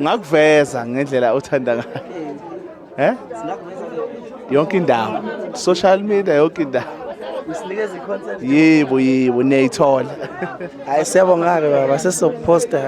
Ngakuveza ngendlela othanda ngayo. Yonke indawo. Social media yonke indawo. Usinikeza i-content. Yebo niyayithola. Hayi siyabonga ke baba, sesizokuposta.